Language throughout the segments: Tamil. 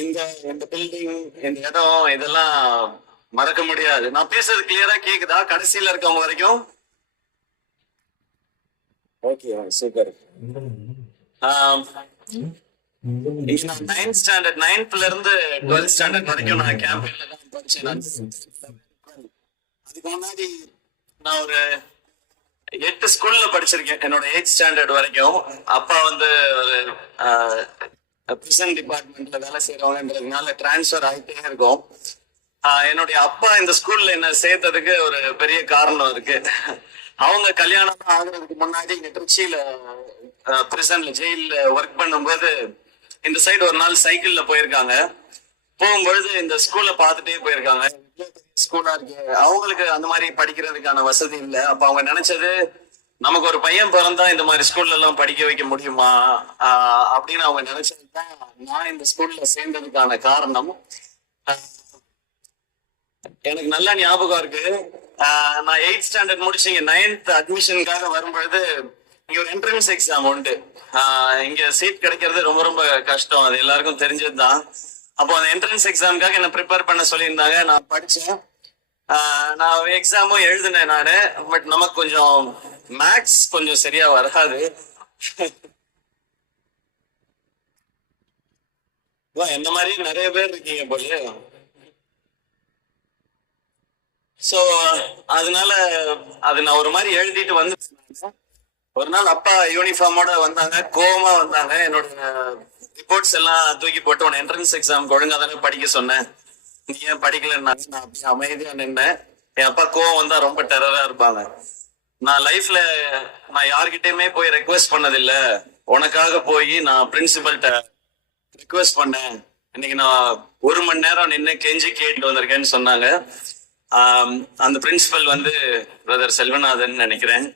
இந்த இந்த பில்டிங் இந்த இடம் இதெல்லாம் மறக்க முடியாது. நான் பேசுறது கிளியரா கேக்குதா? கடைசியில இருக்கவங்க வரைக்கும்? ஓகே சூப்பர் நான் நைன்த் ஸ்டாண்டர்ட் நைன்த்ல இருந்து டுவெல்த் ஸ்டாண்டர்ட் வரைக்கும் நான் கேம்பெயின்ல தான் படிச்சேன் அதுக்கு முன்னாடி நான் ஒரு எட்டு ஸ்கூல்ல படிச்சிருக்கேன். என்னோட எயிட் ஸ்டாண்டர்ட் வரைக்கும். அப்பா வந்து ஒரு பிரிசன் டிபார்ட்மெண்ட்ல வேலை செய்யறவங்கன்றதுனால டிரான்ஸ்ஃபர் ஆகிட்டே இருக்கும். ஆஹ் என்னுடைய அப்பா இந்த ஸ்கூல்ல என்ன சேர்த்ததுக்கு ஒரு பெரிய காரணம் இருக்கு. அவங்க கல்யாணம் ஆகுறதுக்கு முன்னாடி இங்க திருச்சியில பிரிசன்ல ஜெயில ஒர்க் பண்ணும்போது இந்த சைடு ஒரு நாள் சைக்கிள்ல போயிருக்காங்க. போகும்பொழுது இந்த ஸ்கூல்ல பார்த்துட்டே போயிருக்காங்க. ஸ்கூலா இருக்கு. அவங்களுக்கு அந்த மாதிரி படிக்கிறதுக்கான வசதி இல்லை. அப்ப அவங்க நினைச்சது நமக்கு ஒரு பையன் பிறந்தா இந்த மாதிரி ஸ்கூல்ல எல்லாம் படிக்க வைக்க முடியுமா? அப்படின்னு அவங்க நினைச்சதுதான் நான் இந்த ஸ்கூல்ல சேர்ந்ததுக்கான காரணம். எனக்கு நல்லா ஞாபகம் இருக்கு. நான் எயிட் ஸ்டாண்டர்ட் முடிச்சு இங்க நைன்த் அட்மிஷனுக்காக வரும்பொழுது இங்க ஒரு என்ட்ரன்ஸ் எக்ஸாம் உண்டு. இங்க சீட் கிடைக்கிறது ரொம்ப ரொம்ப கஷ்டம். அது எல்லாருக்கும் தெரிஞ்சதுதான். அப்போ அந்த என்ட்ரன்ஸ் எக்ஸாமுக்காக என்ன ப்ரிப்பேர் பண்ண சொல்லியிருந்தாங்க. நான் படிச்சேன். நான் எக்ஸாமும் எழுதினேன் நானு. பட் நமக்கு கொஞ்சம் மேக்ஸ் கொஞ்சம் சரியா வராது. இந்த என்ன மாதிரி நிறைய பேர் இருக்கீங்க போல சோ அதனால அது நான் ஒரு மாதிரி எழுதிட்டு வந்து ஒரு நாள் அப்பா யூனிஃபார்மோட வந்தாங்க கோவமா வந்தாங்க. என்னோட ரிப்போர்ட்ஸ் எல்லாம் தூக்கி போட்டு உன என்ட்ரன்ஸ் எக்ஸாம் ஒழுங்கா தானே படிக்க சொன்னேன். நீ ஏன் படிக்கலன்னா நான் அப்படியே அமைதியா நின்னேன். என் அப்பா கோவம் வந்தா ரொம்ப டெரரா இருப்பாங்க. நான் லைஃப்ல நான் யார்கிட்டயுமே போய் ரெக்வெஸ்ட் பண்ணதில்ல. உனக்காக போய் நான் பிரின்சிபல்கிட்ட ரெக்வெஸ்ட் பண்ணேன். இன்னைக்கு நான் ஒரு மணி நேரம் நின்று கெஞ்சி கேட்டு வந்திருக்கேன்னு சொன்னாங்க. அந்த பிரின்சிபல் வந்து பிரதர் செல்வநாதன் நினைக்கிறேன்.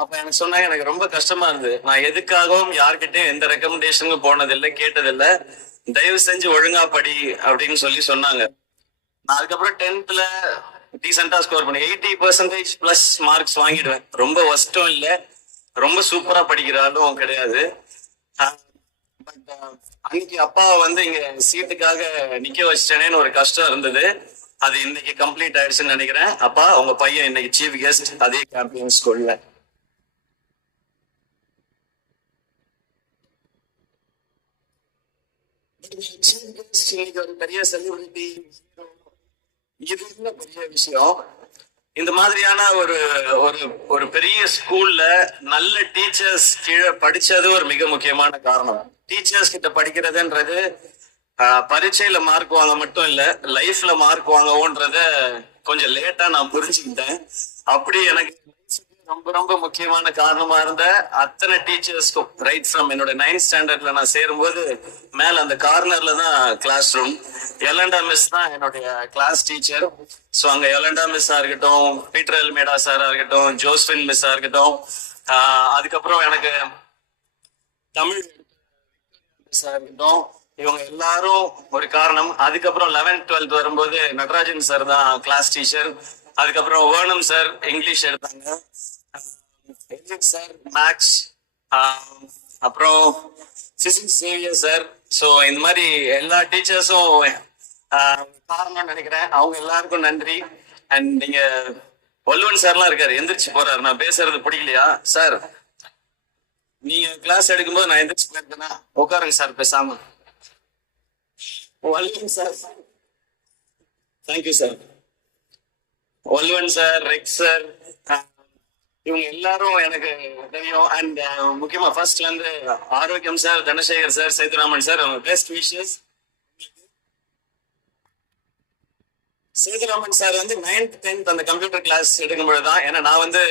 அப்ப எனக்கு சொன்னாங்க எனக்கு ரொம்ப கஷ்டமா இருந்தது. நான் எதுக்காகவும் யார்கிட்டயும் எந்த ரெக்கமெண்டேஷனுக்கும் போனதில்லை கேட்டதில்லை. தயவு செஞ்சு ஒழுங்கா படி அப்படின்னு சொல்லி சொன்னாங்க. நான் அதுக்கப்புறம் டென்த்ல டீசெண்டா ஸ்கோர் பண்ணி எயிட்டி பர்சன்டேஜ் பிளஸ் மார்க்ஸ் வாங்கிடுவேன். ரொம்ப ஒஸ்டும் இல்லை. ரொம்ப சூப்பரா படிக்கிற ஆளும் கிடையாது. பட் அன்னைக்கு அப்பா வந்து இங்க சீட்டுக்காக நிக்க வச்சிட்டேனேன்னு ஒரு கஷ்டம் இருந்தது. அது இன்னைக்கு கம்ப்ளீட் ஆயிடுச்சுன்னு நினைக்கிறேன். அப்பா உங்க பையன் இன்னைக்கு சீஃப் கெஸ்ட் அதே கேம்பியன் ஸ்கூல்ல ஒரு பெரிய செலிபிரிட்டி இது பெரிய விஷயம் இந்த மாதிரியான ஒரு ஒரு ஒரு பெரிய ஸ்கூல்ல நல்ல டீச்சர்ஸ் கீழே படிச்சது ஒரு மிக முக்கியமான காரணம். டீச்சர்ஸ் கிட்ட படிக்கிறதுன்றது ஆஹ், பரீட்சையில மார்க் வாங்க மட்டும் இல்ல லைஃப்ல மார்க் வாங்கவோன்றத கொஞ்சம் லேட்டா நான் புரிஞ்சுக்கிட்டேன். அப்படி எனக்கு ரொம்ப ரொம்ப முக்கியமான காரணமா இருந்த அத்தனை டீச்சர்ஸ்க்கும் ரைட் ஃப்ரம் என்னோட நைன்த் ஸ்டாண்டர்ட்ல நான் சேரும்போது மேல அந்த கார்னர்ல தான் கிளாஸ் ரூம் எலண்டா மிஸ் தான் என்னுடைய கிளாஸ் டீச்சர் ஸோ அங்க எலண்டா மிஸ்ஸா இருக்கட்டும் பீட்டர் எல்மேடா சாரா இருக்கட்டும் ஜோஸ்பின் மிஸ்ஸா இருக்கட்டும் அதுக்கப்புறம் எனக்கு தமிழ் மிஸ்ஸா இருக்கட்டும். இவங்க எல்லாரும் ஒரு காரணம். அதுக்கப்புறம் லெவன்த் டுவெல்த் வரும்போது நடராஜன் சார் தான் கிளாஸ் டீச்சர் அதுக்கப்புறம் வேர்ணம் சார் இங்கிலீஷ் எடுத்தாங்க. சார் மேக்ஸ் um, அப்புறம் பிசிக்ஸ் சேவியர் சார் ஸோ இந்த மாதிரி எல்லா டீச்சர்ஸும் um, காரணம்னு நினைக்கிறேன். அவங்க எல்லாருக்கும் நன்றி. அண்ட் நீங்க வல்லுவன் சார்லாம் இருக்காரு. எந்திரிச்சு போறாரு. நான் பேசுறது பிடிக்கலையா? சார் நீங்க கிளாஸ் எடுக்கும்போது நான் எந்திரிச்சு போயிருந்தேன்னா உட்காருங்க சார் பேசாம. Valluvan sir thank you sir Valluvan sir ரெக் sir இவங்க எல்லாரும் எனக்கு தெரியும். அண்ட் uh, முக்கியமா ஃபர்ஸ்ட்ல இருந்து Arokiyam sir Dhanasekar sir Sethuraman sir அவங்க பெஸ்ட் விஷஸ் சேதுராமன் சார் வந்து நைன்த் டென்த் அந்த கம்ப்யூட்டர் கிளாஸ் எடுக்கும்போது தான் ஏன்னா நான் வந்து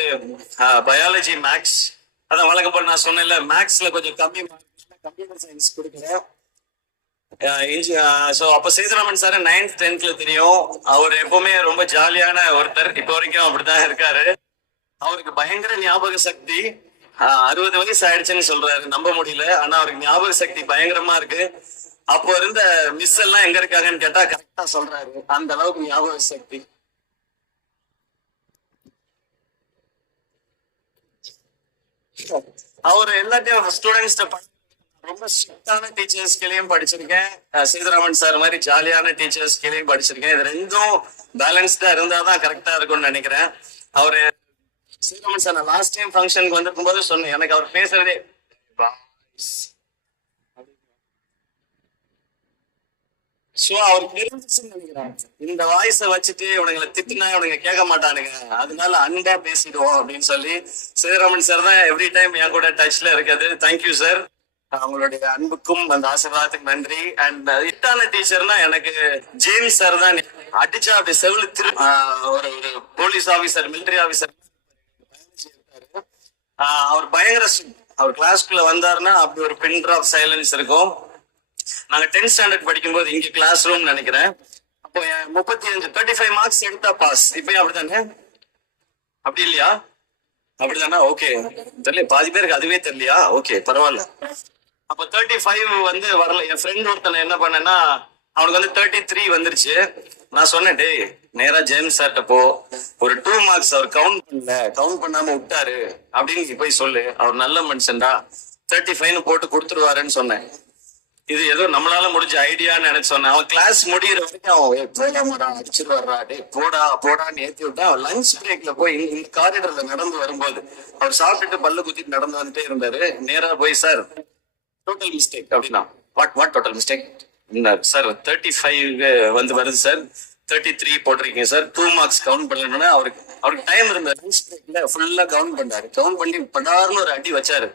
uh, பயாலஜி மேக்ஸ் அதான் வழக்கம் போல நான் சொன்னேன்ல மேக்ஸ்ல கொஞ்சம் கம்மி கம்ப்யூட்டர் சயின்ஸ் கொடுக்கல ஸோ அப்போ சேதுராமன் சார் நைன்த் டென்த்ல தெரியும். அவர் எப்பவுமே ரொம்ப ஜாலியான ஒருத்தர். இப்போ வரைக்கும் அப்படிதான் இருக்காரு. அவருக்கு பயங்கர ஞாபக சக்தி அறுபது வயசு ஆயிடுச்சுன்னு சொல்றாரு. நம்ப முடியல. ஆனா அவருக்கு ஞாபக சக்தி பயங்கரமா இருக்கு. அப்போ இருந்த மிஸ் எல்லாம் எங்க இருக்காங்கன்னு கேட்டா கரெக்டா சொல்றாரு. அந்த அளவுக்கு ஞாபக சக்தி. அவர் எல்லாத்தையும் ஸ்டூடெண்ட்ஸ்ட ரொம்ப ஸ்ட்ரிக்டான டீச்சர்ஸ் கீழேயும் படிச்சிருக்கேன். சீதராமன் சீதாராமன் சார் மாதிரி ஜாலியான டீச்சர்ஸ் கீழேயும் படிச்சிருக்கேன். இது ரெண்டும் பேலன்ஸ்டா இருந்தாதான் கரெக்டா இருக்கும்னு நினைக்கிறேன். அவரு சீதாராமன் சார் நான் லாஸ்ட் டைம் ஃபங்க்ஷனுக்கு வந்திருக்கும் போது சொன்னேன். எனக்கு அவர் பேசுறதே சோ அவருக்கு தெரிஞ்சிச்சுன்னு நினைக்கிறேன். இந்த வாய்ஸ வச்சுட்டு இவனுங்களை திட்டினா இவனுங்க கேட்க மாட்டானுங்க. அதனால அன்பா பேசிடுவோம் அப்படின்னு சொல்லி சீதாராமன் சார் தான் எவ்ரி டைம் என் கூட டச்ல இருக்கிறது. தேங்க்யூ சார் அவங்களுடைய அன்புக்கும் அந்த ஆசீர்வாதத்துக்கு நன்றி. அண்ட் uh, இட்டான டீச்சர்னா எனக்கு ஜேம்ஸ் சார் தான். அடிச்சா அப்படி செவிலு திரு ஒரு ஒரு போலீஸ் ஆபீசர் மிலிட்டரி ஆபீசர் அவர் பயங்கர அவர் கிளாஸ்க்குள்ள வந்தாருன்னா அப்படி ஒரு பென் ட்ராப் சைலன்ஸ் இருக்கும். நாங்க டென்த் ஸ்டாண்டர்ட் படிக்கும்போது இங்க கிளாஸ் ரூம் நினைக்கிறேன். அப்போ என் முப்பத்தி அஞ்சு தேர்ட்டி ஃபைவ் மார்க்ஸ் எடுத்தா பாஸ் இப்பயும் அப்படித்தானே? அப்படி இல்லையா? அப்படிதானா? ஓகே தெரியல பாதி பேருக்கு அதுவே தெரியலையா? ஓகே பரவாயில்ல. அப்ப தேர்ட்டி ஃபைவ் வந்து வரல. என் ஃப்ரெண்ட் ஒருத்தனை என்ன பண்ணேன்னா அவனுக்கு வந்து தேர்ட்டி த்ரீ வந்துருச்சு. நான் சொன்னேன் டேய் நேரா ஜேம்ஸ் சார்ட்ட போ. ஒரு டூ மார்க்ஸ் அவர் கவுண்ட் பண்ணல. கவுண்ட் பண்ணாம விட்டாரு. அப்படின்னு நீ போய் சொல்லு. அவர் நல்ல மனுஷன்டா தேர்ட்டி ஃபைவ் போட்டு கொடுத்துருவாருன்னு சொன்னேன். இது ஏதோ நம்மளால முடிஞ்ச ஐடியான்னு நினைச்சு சொன்னேன். அவன் கிளாஸ் முடியிற வரைக்கும் அவன் "ஏய், போடாமடா வர்றா போடா போடான்னு ஏத்தி விட்டா அவன் லஞ்ச் பிரேக்ல போய் இந்த- காரிடர்ல நடந்து வரும்போது அவர் சாப்பிட்டுட்டு பல்லு குத்திட்டு நடந்து வந்துட்டே இருந்தாரு. நேரா போய் சார் டோட்டல் மிஸ்டேக் அப்படின்னா. What what total mistake sir thirty five வந்து வருது சார். தேர்ட்டி த்ரீ போட்டிருக்கீங்க சார். டூ மார்க்ஸ் கவுண்ட் பண்ணணும்னா அவருக்கு அவருக்கு டைம் இருந்த ஃபுல்லா கவுண்ட் பண்ணாரு. கவுண்ட் பண்ணி படார்னு ஒரு அடி வச்சாரு.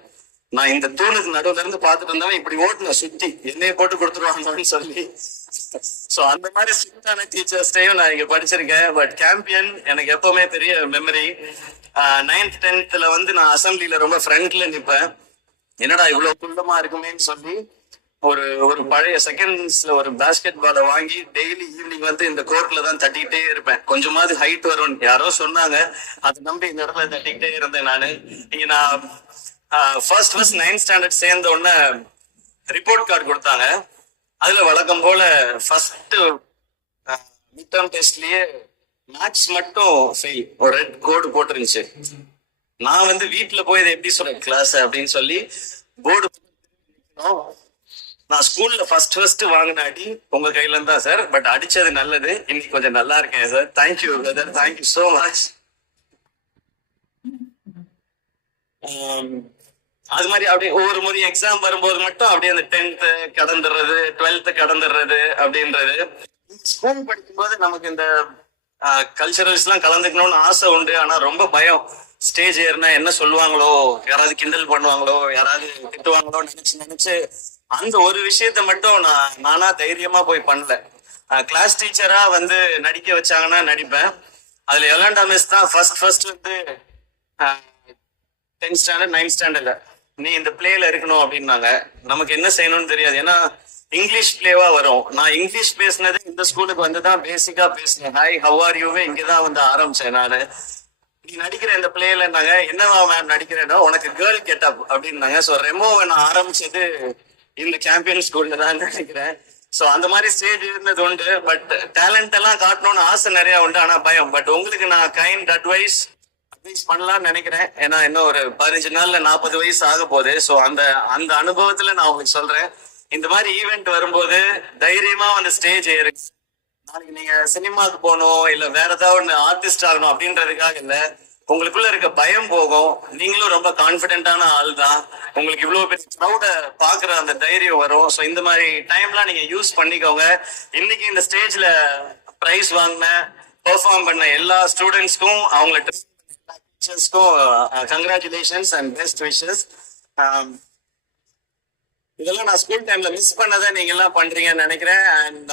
நான் இந்த தூணுக்கு நடுவுல இருந்து பாத்துட்டு இருந்தவன் இப்படி ஓட்டுன சுத்தி என்னைய போட்டு கொடுத்துருவாங்கன்னு சொல்லி. சோ அந்த மாதிரி ஸ்ட்ரிக்டான டீச்சர்ஸ்டையும் நான் இங்க படிச்சிருக்கேன். பட் கேம்பியன் எனக்கு எப்பவுமே பெரிய மெமரி நைன்த் டென்த்ல வந்து நான் அசம்பிளில ரொம்ப ஃப்ரண்ட்ல நிப்பேன். என்னடா இவ்வளவு குள்ளமா இருக்குமேன்னு சொல்லி ஒரு ஒரு பழைய செகண்ட்ஸ்ல ஒரு பேஸ்கெட் பாலை வாங்கி டெய்லி ஈவினிங் வந்து இந்த கோர்ட்ல தான் தட்டிக்கிட்டே இருப்பேன். கொஞ்சமாவது ஹைட் வரும் யாரோ சொன்னாங்க. அதை நம்பி இந்த இடத்துல தட்டிக்கிட்டே இருந்தேன் நானு. இங்க நான் ஃபர்ஸ்ட் ஃபர்ஸ்ட் நைன்த் ஸ்டாண்டர்ட் சேர்ந்த உடனே ரிப்போர்ட் கார்டு கொடுத்தாங்க. அதுல வழக்கம் போல ஃபர்ஸ்ட் மிட் டேர்ம் டெஸ்ட்லயே மேக்ஸ் மட்டும் ஃபெயில் ஒரு ரெட் கோடு போட்டுருந்துச்சு. நான் வந்து வீட்டுல போய் இதை எப்படி சொல்றேன் கிளாஸ் அப்படின்னு சொல்லி போர்டு ஸ்கூல்ல ஃபர்ஸ்ட் ஃபர்ஸ்ட் வாங்கின அடி உங்க கையில இருந்தா சார் பட் அடிச்சது நல்லது. இன்னைக்கு கொஞ்சம் நல்லா இருக்கேன் sir thank you brother thank you so much அது மாதிரி அப்படியே ஒவ்வொரு முறை எக்ஸாம் வரும்போது மட்டும் அப்படியே அந்த டென்த்து கடந்துடுறது டுவெல்த்து கடந்துடுறது அப்படின்றது. ஸ்கூல் படிக்கும்போது நமக்கு இந்த uh, கல்ச்சரல்ஸ் எல்லாம் கலந்துக்கணும்னு ஆசை உண்டு. ஆனா ரொம்ப பயம். ஸ்டேஜ் ஏறினா என்ன சொல்லுவாங்களோ? யாராவது கிண்டல் பண்ணுவாங்களோ? யாராவது திட்டுவாங்களோ? நினைச்சு நினைச்சு அந்த ஒரு விஷயத்த மட்டும் நான் நானா தைரியமா போய் பண்ணல. கிளாஸ் டீச்சரா வந்து நடிக்க வச்சாங்கன்னா நடிப்பேன். அதுல எலாண்டா மிஸ் தான் ஃபர்ஸ்ட் ஃபர்ஸ்ட் வந்து டென்த் ஸ்டாண்டர்ட் நைன்த் ஸ்டாண்டர்ட்ல நீ இந்த பிளேல இருக்கணும் அப்படின்னாங்க. நமக்கு என்ன செய்யணும்னு தெரியாது. ஏன்னா இங்கிலீஷ் பிளேவா வரும். நான் இங்கிலீஷ் பேசினது இந்த ஸ்கூலுக்கு வந்து தான் பேசிக்கா பேசினேன். ஹாய் ஹவ் ஆர் யூவே இங்கதான் வந்து ஆரம்பிச்சேன் நானு. நீ நடிக்கிற இந்த பிளேலன்னாங்க என்னவா மேம் நடிக்கிறேன்னா உனக்கு கேர்ள் கெட்டப் அப்படின்னாங்க. ஸோ ரெமோவை நான் ஆரம்பிச்சது இந்த சாம்பியன் ஸ்கூல்ல தான் நினைக்கிறேன். ஸோ அந்த மாதிரி ஸ்டேஜ் இருந்தது உண்டு. பட் டேலண்ட் எல்லாம் காட்டணும்னு ஆசை நிறைய உண்டு. ஆனால் பயம். பட் உங்களுக்கு நான் கைண்ட் அட்வைஸ் அட்வைஸ் பண்ணலாம்னு நினைக்கிறேன். ஏன்னா இன்னும் ஒரு பதினஞ்சு நாள்ல நாற்பது வயசு ஆக போகுது. ஸோ அந்த அந்த அனுபவத்துல நான் உங்களுக்கு சொல்றேன். இந்த மாதிரி ஈவெண்ட் வரும்போது தைரியமா அந்த ஸ்டேஜ் ஏறு. நாளைக்கு நீங்க சினிமாக்கு போகணும் இல்ல வேற ஏதாவது ஒண்ணு ஆர்டிஸ்ட் ஆகணும் அப்படின்றதுக்காக இல்ல. உங்களுக்குள்ள இருக்க பயம் போகும். நீங்களும் ரொம்ப கான்பிடென்டான ஆள் தான் உங்களுக்கு இவ்வளவு பெரிய க்ரௌட பாக்குற அந்த தைரியம் வரும். ஸோ இந்த மாதிரி டைம்லாம் நீங்க யூஸ் பண்ணிக்கோங்க. இன்னைக்கு இந்த ஸ்டேஜ்ல பிரைஸ் வாங்கின பெர்ஃபார்ம் பண்ண எல்லா ஸ்டூடெண்ட்ஸ்க்கும் அவங்கள டீச்சர்ஸ்க்கும் கங்க்ராச்சுலேஷன்ஸ் அண்ட் பெஸ்ட் விஷஸ் இதெல்லாம் நான் ஸ்கூல் டைம்ல மிஸ் பண்ணதை நீங்க எல்லாம் பண்றீங்கன்னு நினைக்கிறேன். அண்ட்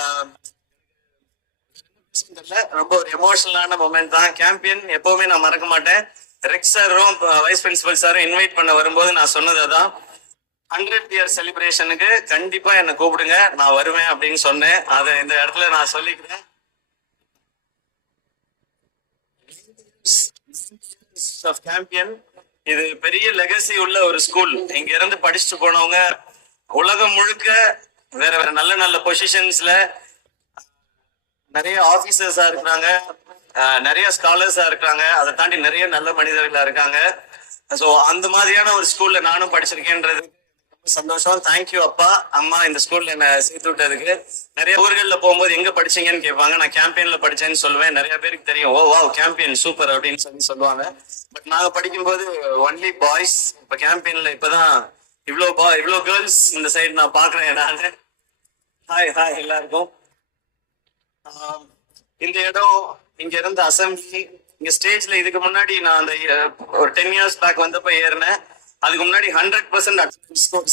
ரொம்ப ஒரு எமோஷனலான மொமெண்ட் தான். கேம்பியன் எப்பவுமே நான் மறக்க மாட்டேன். ரெக் சாரும் வைஸ் பிரின்சிபல் சாரும் இன்வைட் பண்ண வரும்போது நான் சொன்னது தான் ஹண்ட்ரட் இயர் செலிப்ரேஷனுக்கு கண்டிப்பா என்னை கூப்பிடுங்க. நான் வருவேன் அப்படின்னு சொன்னேன். அதை இந்த இடத்துல நான் சொல்லிக்கிறேன். கேம்பியன் இது பெரிய லெகசி உள்ள ஒரு ஸ்கூல் இங்க இருந்து படிச்சுட்டு போனவங்க உலகம் முழுக்க வேற வேற நல்ல நல்ல பொசிஷன்ஸ்ல நிறைய ஆபீசர்ஸா இருக்கிறாங்க. நிறைய ஸ்காலர்ஸா இருக்காங்க அதை தாண்டி நிறைய நல்ல மனிதர்களா இருக்காங்க. ஸோ அந்த மாதிரியான ஒரு ஸ்கூல்ல நானும் படிச்சிருக்கேன்றது ரொம்ப சந்தோஷம். தேங்க்யூ அப்பா. அம்மா இந்த ஸ்கூல்ல என்ன சேர்த்து விட்டதுக்கு. நிறைய ஊர்களில் போகும்போது எங்க படிச்சீங்கன்னு கேட்பாங்க. நான் கேம்பியன்ல படிச்சேன்னு சொல்லுவேன். நிறைய பேருக்கு தெரியும். ஓ வாவ் கேம்பியன் சூப்பர் அப்படின்னு சொல்லி சொல்லுவாங்க. பட் நாங்க படிக்கும்போது ஒன்லி பாய்ஸ் இப்ப கேம்பியன்ல இப்பதான் இவ்வளோ பா இவ்வளோ கேர்ள்ஸ் இந்த சைடு நான் பாக்குறேன் நான். ஹாய் ஹாய் எல்லாருக்கும். இந்த இடம் இங்க இருந்த அசம்பிளி இங்க ஸ்டேஜ்ல இதுக்கு முன்னாடி நான் அந்த ஒரு டென் இயர்ஸ் பேக் வந்தப்ப ஏறினேன். அதுக்கு முன்னாடி ஹண்ட்ரட் பர்சன்ட்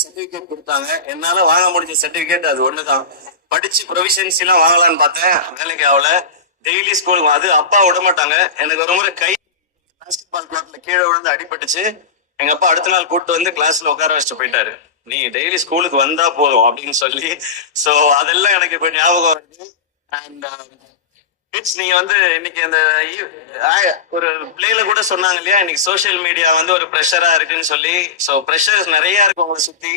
சர்டிபிகேட் கொடுத்தாங்க. என்னால வாங்க முடிஞ்ச சர்டிபிகேட் அது ஒண்ணுதான். படிச்சு ப்ரொவிஷன்ஸ் எல்லாம் வாங்கலாம்னு பார்த்தேன். வேலைக்கு ஆகல. டெய்லி ஸ்கூல் அது அப்பா விட மாட்டாங்க. எனக்கு ஒரு முறை கை பாஸ்கெட் பால் கோர்ட்ல கீழே விழுந்து அடிபட்டுச்சு. எங்க அப்பா அடுத்த நாள் கூட்டு வந்து கிளாஸ்ல உட்கார வச்சுட்டு போயிட்டாரு. நீ டெய்லி ஸ்கூலுக்கு வந்தா போதும் அப்படின்னு சொல்லி. சோ அதெல்லாம் எனக்கு இப்ப ஞாபகம் வருது. அண்ட் நீ um, நீங்க வந்து இன்னைக்கு அந்த ஒரு பிளேல கூட சொன்னாங்க இல்லையா? இன்னைக்கு சோஷியல் மீடியா வந்து ஒரு ப்ரெஷரா இருக்குன்னு சொல்லி. சோ ப்ரெஷர்ஸ் நிறைய இருக்கு உங்களை சுத்தி.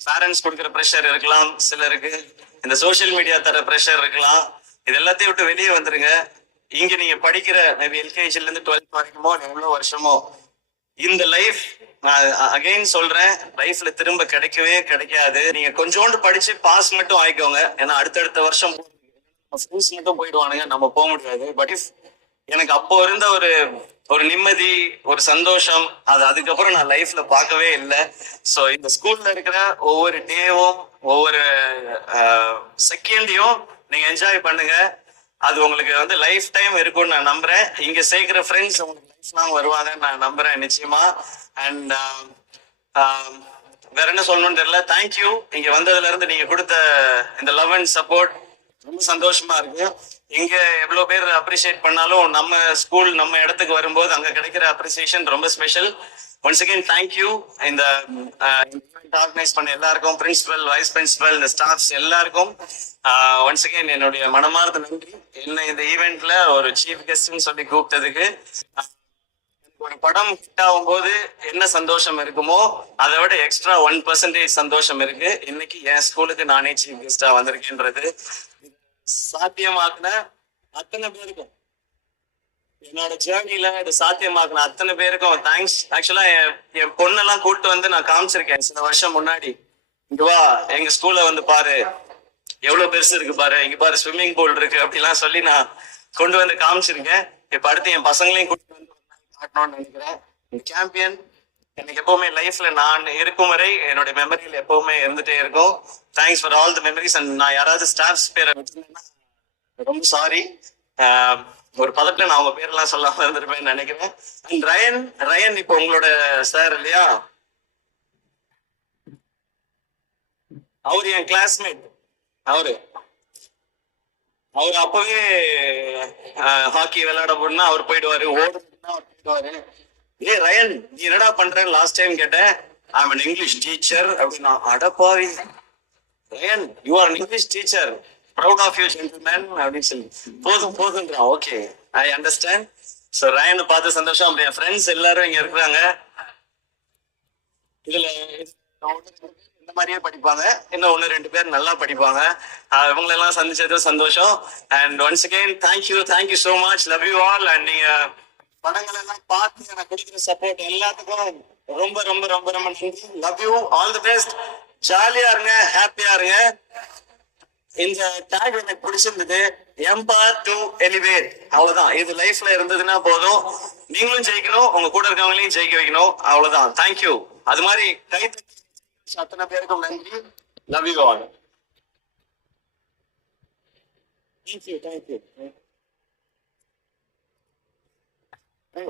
பேரண்ட்ஸ் கொடுக்குற ப்ரெஷர் இருக்கலாம் சிலருக்கு. இந்த சோஷியல் மீடியா தர ப்ரெஷர் இருக்கலாம். இது எல்லாத்தையும் விட்டு வெளியே வந்துருங்க. இங்க நீங்க படிக்கிற மேபி எல்கேஜில இருந்து டுவெல்த் வரைக்குமோ எவ்வளவு வருஷமோ இந்த லைஃப் நான் அகைன் சொல்றேன். லைஃப்ல திரும்ப கிடைக்கவே கிடைக்காது. நீங்க கொஞ்சோண்டு படிச்சு பாஸ் மட்டும் ஆயிக்கோங்க. ஏன்னா அடுத்தடுத்த வருஷம் சீசனுக்கும் மட்டும் போயிடுவானுங்க. நம்ம போக முடியாது. பட் இஃப் எனக்கு அப்போ இருந்த ஒரு ஒரு நிம்மதி ஒரு சந்தோஷம் அது அதுக்கப்புறம் நான் லைஃப்ல பார்க்கவே இல்லை. ஸோ இந்த ஸ்கூல்ல இருக்கிற ஒவ்வொரு டேவும் ஒவ்வொரு செகண்டையும் நீங்க என்ஜாய் பண்ணுங்க. அது உங்களுக்கு வந்து லைஃப் டைம் இருக்கும்னு நான் நம்புறேன். இங்க சேர்க்கிற ஃப்ரெண்ட்ஸ் உங்களுக்கு லைஃப் லாங் வருவாங்கன்னு நான் நம்புறேன் நிச்சயமா. அண்ட் வேற என்ன சொல்லணும்னு தெரியல. தேங்க்யூ இங்க வந்ததுல இருந்து நீங்க கொடுத்த இந்த லவ் அண்ட் சப்போர்ட் ரொம்ப சந்தோஷமா இருக்கு. இங்க எவ்வளவு பேர் அப்ரிஷியேட் பண்ணாலும் நம்ம ஸ்கூல் நம்ம இடத்துக்கு வரும்போது அங்க கிடைக்கிற அப்ரிசியேஷன் ரொம்ப special once again thank you இந்த ஆர்கனைஸ் பண்ண எல்லாருக்கும் பிரின்சிபல் வைஸ் பிரின்சிபல் இந்த ஸ்டாஃப்ஸ் எல்லாருக்கும் ஒன்ஸ் அகைன் என்னுடைய மனமார்ந்த நன்றி. என்ன இந்த ஈவெண்ட்ல ஒரு சீஃப் கெஸ்ட்னு சொல்லி கூப்பிட்டதுக்கு ஒரு படம் ஹிட் ஆகும்போது என்ன சந்தோஷம் இருக்குமோ அதை விட எக்ஸ்ட்ரா ஒன் பர்சன்டேஜ் சந்தோஷம் இருக்கு. இன்னைக்கு என் ஸ்கூலுக்கு நானே சீஃப் கெஸ்டா வந்திருக்கேன்றது. சாத்தியமாக்குன அத்தனை பேருக்கும். என்னோட ஜேர்னில இது சாத்தியமாக்குன அத்தனை பேருக்கும். தேங்க்ஸ் ஆக்சுவலா என் பொண்ணெல்லாம் கூப்பிட்டு வந்து நான் காமிச்சிருக்கேன். சில வருஷம் முன்னாடி. இங்க வா எங்க ஸ்கூல்ல வந்து பாரு. எவ்வளவு பெருசு இருக்கு பாரு. இங்க பாரு ஸ்விம்மிங் பூல் இருக்கு. அப்படிலாம் சொல்லி நான் கொண்டு வந்து காமிச்சிருக்கேன். இப்ப அடுத்து என் பசங்களையும் கூட்டிட்டு வந்து காட்டணும்னு நினைக்கிறேன். சாம்பியன் எனக்கு எப்பவுமே லைஃப்ல நான் இருக்கும் வரை என்னோட மெமரியில் எப்பவுமே இருந்துட்டே இருக்கும். Thanks for all the memories and நான் யாராவது ஸ்டாஃப்ஸ் பேரை வச்சிருந்தேன்னா ரொம்ப சாரி ஒரு பதத்துல நான் அவங்க பேரெல்லாம் சொல்லாம இருந்திருப்பேன் நினைக்கிறேன். அண்ட் ரயன் ரயன் இப்போ உங்களோட சார் இல்லையா? அவரு என் கிளாஸ்மேட் அவரு. அவர் அப்பவே ஹாக்கி விளையாட போனா அவர் போயிடுவாரு ஓடுனா அவர் போயிடுவாரு. ஏ ரயன் நீ என்னடா பண்ற லாஸ்ட் டைம் கேட்டேன். ஐ அன் இங்கிலீஷ் டீச்சர் அப்படின்னா அடப்பாவி. Ryan you are English teacher proud of you gentleman அப்படின்னு சொல்லி. போதும் போதுன்றான் ஓகே ஐ அண்டர்ஸ்டாண்ட் ஸோ ரயனை பார்த்து சந்தோஷம். அப்படி என் ஃப்ரெண்ட்ஸ் எல்லாரும் இங்க இருக்கிறாங்க. இதுல இந்த மாதிரியே படிப்பாங்க. இன்னும் ஒன்று ரெண்டு பேர் நல்லா படிப்பாங்க. இவங்களெல்லாம் சந்திச்சது சந்தோஷம். And once again thank you thank you so much love you all and நீங்கள் படங்கள் எல்லாம் பார்த்து எனக்கு கொடுக்குற சப்போர்ட் எல்லாத்துக்கும் ரொம்ப ரொம்ப ரொம்ப ரொம்ப நன்றி. Love you all the best ஜாலியா இருங்க. ஹாப்பியா இருங்க. இந்த டேக் எனக்கு பிடிச்சிருந்தது. எம்பார் டு எலிவேட் அவ்வளவுதான். இது லைஃப்ல இருந்ததுன்னா போதும். நீங்களும் ஜெயிக்கணும். உங்க கூட இருக்கவங்களையும் ஜெயிக்க வைக்கணும். அவ்வளவுதான். தேங்க்யூ அது மாதிரி கை அத்தனை பேருக்கும் நன்றி. Love you all thank you thank you Hey,